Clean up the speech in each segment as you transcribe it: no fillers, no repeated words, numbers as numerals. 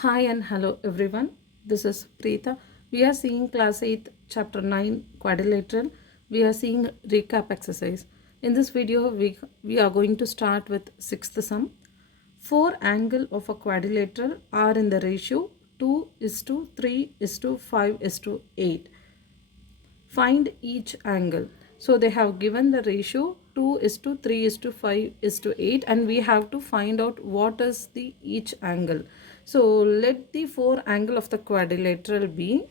Hi and hello everyone. This is Preeta. We are seeing class 8 chapter 9 quadrilateral. We are seeing recap exercise. In this video we are going to start with sixth sum. Four angles of a quadrilateral are in the ratio 2 is to 3 is to 5 is to 8. Find each angle. So they have given the ratio 2 is to 3 is to 5 is to 8 and we have to find out what is the each angle. So let the four angle of the quadrilateral be.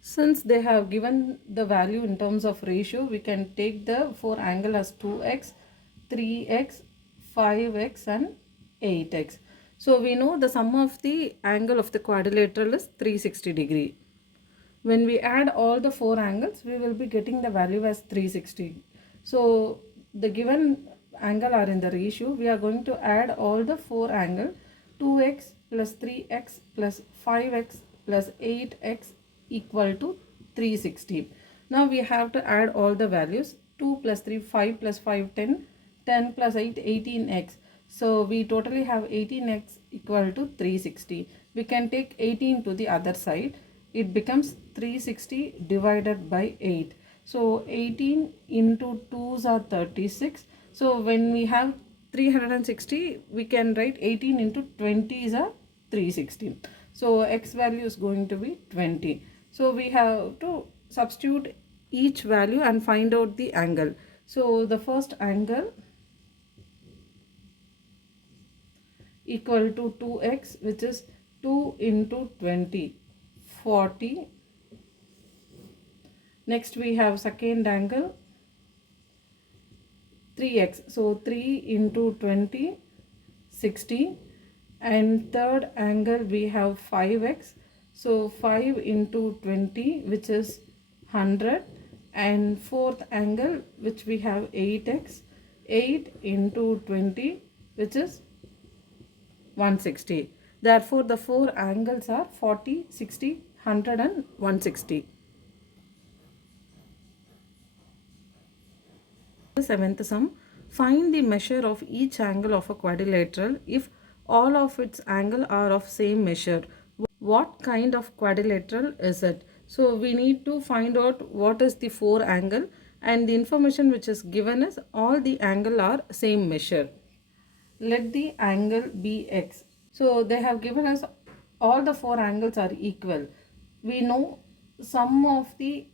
Since they have given the value in terms of ratio, we can take the four angle as 2x, 3x, 5x and 8x. So we know the sum of the angle of the quadrilateral is 360 degree. When we add all the four angles, we will be getting the value as 360. So the given angle are in the ratio. We are going to add all the four angle 2x plus 3x plus 5x plus 8x equal to 360. Now we have to add all the values. 2 plus 3, 5 plus 5, 10, 10 plus 8, 18x. So we totally have 18x equal to 360. We can take 18 to the other side. It becomes 360 divided by 8. So 18 into 2s are 36. So when we have 360, we can write 18 into 20 is a 360. So x value is going to be 20. So we have to substitute each value and find out the angle. So the first angle equal to 2x, which is 2 into 20, 40. Next we have second angle 3x. So 3 into 20, 60. And third angle we have 5x. So 5 into 20, which is 100. And fourth angle which we have 8x. 8 into 20, which is 160. Therefore the four angles are 40, 60, 100 and 160. The seventh sum, find the measure of each angle of a quadrilateral if all of its angle are of same measure. What kind of quadrilateral is it? So we need to find out what is the four angle, and the information which is given is all the angle are same measure. Let the angle be x. So they have given us all the four angles are equal. We know sum of the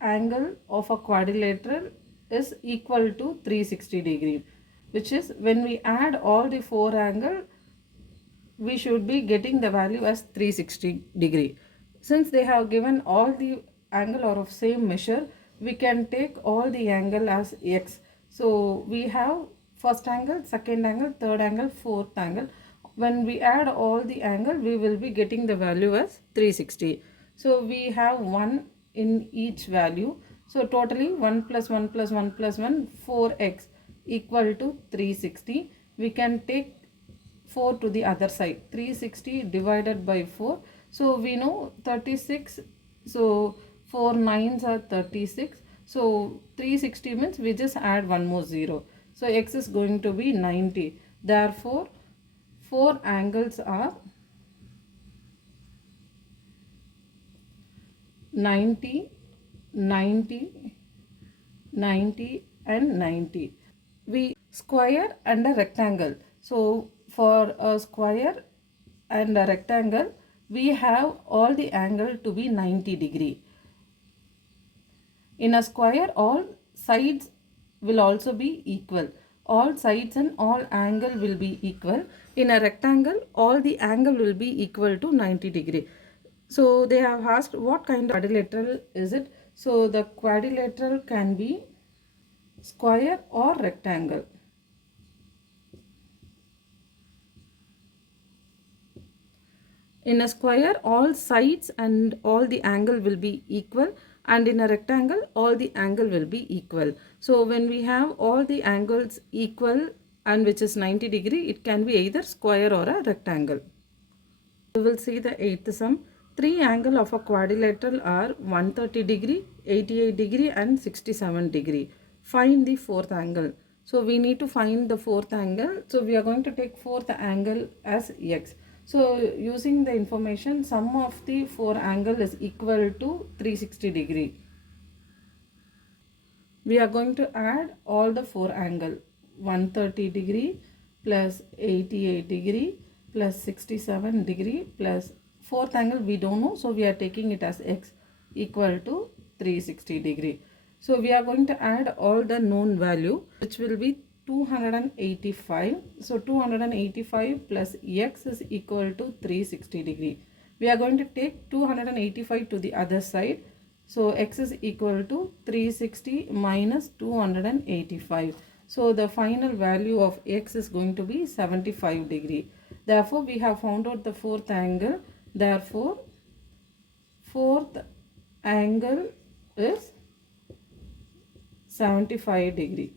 angle of a quadrilateral is equal to 360 degree, which is when we add all the four angle, we should be getting the value as 360 degree. Since they have given all the angle are of same measure, we can take all the angle as x. So we have first angle, second angle, third angle, fourth angle. When we add all the angle, we will be getting the value as 360. So we have 1 in each value. So totally 1 plus 1 plus 1 plus 1, 4x equal to 360. We can take 4 to the other side. 360 divided by 4. So we know 36. So 4 9s are 36. So 360 means we just add one more 0. So x is going to be 90. Therefore, four angles are 90, 90, 90 and 90. We square and a rectangle. So for a square and a rectangle, we have all the angle to be 90 degree. In a square, all sides will also be equal. All sides and all angle will be equal. In a rectangle, all the angle will be equal to 90 degree. So they have asked what kind of quadrilateral is it. So the quadrilateral can be square or rectangle. In a square, all sides and all the angle will be equal, and in a rectangle, all the angle will be equal. So when we have all the angles equal and which is 90 degree, it can be either square or a rectangle. We will see the eighth sum. Three angles of a quadrilateral are 130 degree, 88 degree and 67 degree. Find the fourth angle. So we need to find the fourth angle. So we are going to take fourth angle as x. So using the information, sum of the four angle is equal to 360 degree. We are going to add all the four angle, 130 degree plus 88 degree plus 67 degree plus fourth angle we don't know, so we are taking it as x equal to 360 degree. So we are going to add all the known value, which will be 285. So 285 plus x is equal to 360 degree. We are going to take 285 to the other side. So x is equal to 360 minus 285. So the final value of x is going to be 75 degree. Therefore, we have found out the fourth angle. Therefore, fourth angle is 75 degree.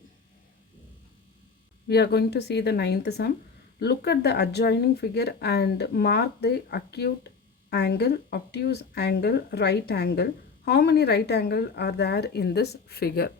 We are going to see the ninth sum. Look at the adjoining figure and mark the acute angle, obtuse angle, right angle. How many right angles are there in this figure?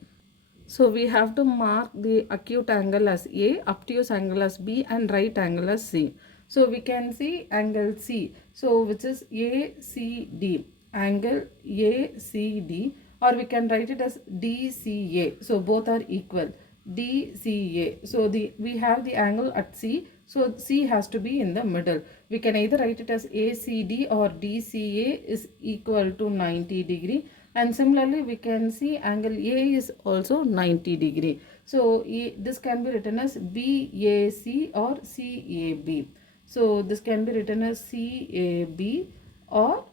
So we have to mark the acute angle as A, obtuse angle as B, and right angle as C. So we can see angle C, so which is ACD, angle ACD, or we can write it as DCA. So both are equal. DCA. So we have the angle at C. So C has to be in the middle. We can either write it as ACD or DCA is equal to 90 degree. And similarly, we can see angle A is also 90 degree. So this can be written as BAC or CAB. So this can be written as CAB or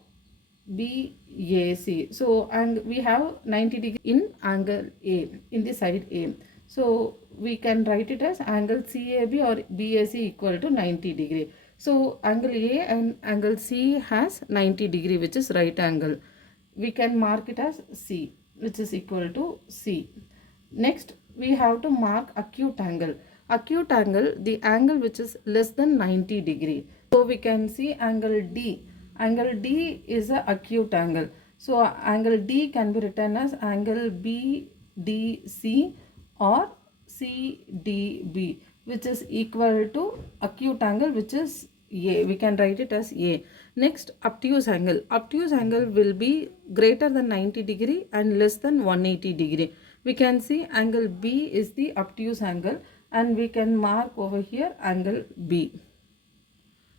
BAC. So and we have 90 degree in angle A, in the side A. So we can write it as angle CAB or BAC equal to 90 degree. So angle A and angle C has 90 degree, which is right angle. We can mark it as C, which is equal to C. Next, we have to mark acute angle. Acute angle, the angle which is less than 90 degree. So we can see angle D. Angle D is a acute angle. So angle D can be written as angle BDC or CDB, which is equal to acute angle, which is A. We can write it as A. Next, obtuse angle. Obtuse angle will be greater than 90 degree and less than 180 degree. We can see angle B is the obtuse angle, and we can mark over here angle B.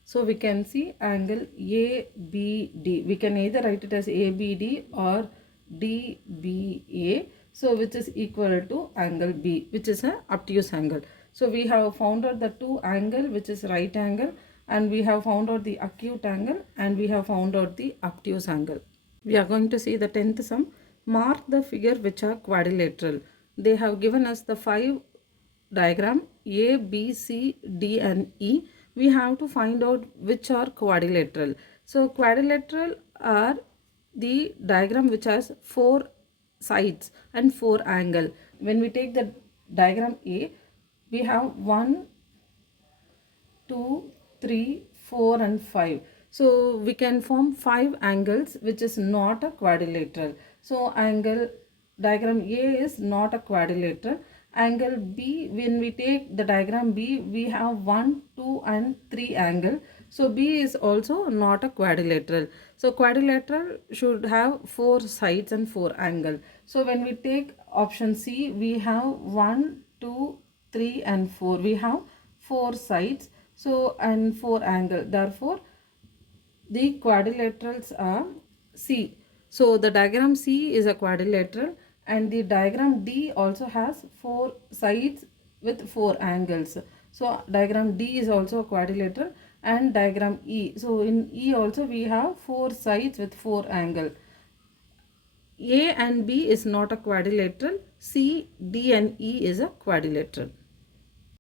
So we can see angle ABD. We can either write it as ABD or DBA. So which is equal to angle B, which is an obtuse angle. So we have found out the two angle, which is right angle, and we have found out the acute angle, and we have found out the obtuse angle. We are going to see the 10th sum. Mark the figure which are quadrilateral. They have given us the 5 diagram A, B, C, D and E. We have to find out which are quadrilateral. So quadrilateral are the diagram which has 4 sides and 4 angle. When we take the diagram A, we have 1, 2, 3, 4 and 5. So we can form 5 angles which is not a quadrilateral. So angle diagram A is not a quadrilateral. Angle B, when we take the diagram B, we have 1, 2 and 3 angle. So B is also not a quadrilateral. So quadrilateral should have 4 sides and 4 angle. So when we take option C, we have 1, 2, 3 and 4. We have 4 sides, so and 4 angle. Therefore, the quadrilaterals are C. So the diagram C is a quadrilateral, and the diagram D also has 4 sides with 4 angles. So diagram D is also a quadrilateral, and diagram E. So in E also we have 4 sides with 4 angle. A and B is not a quadrilateral. C, D and E is a quadrilateral.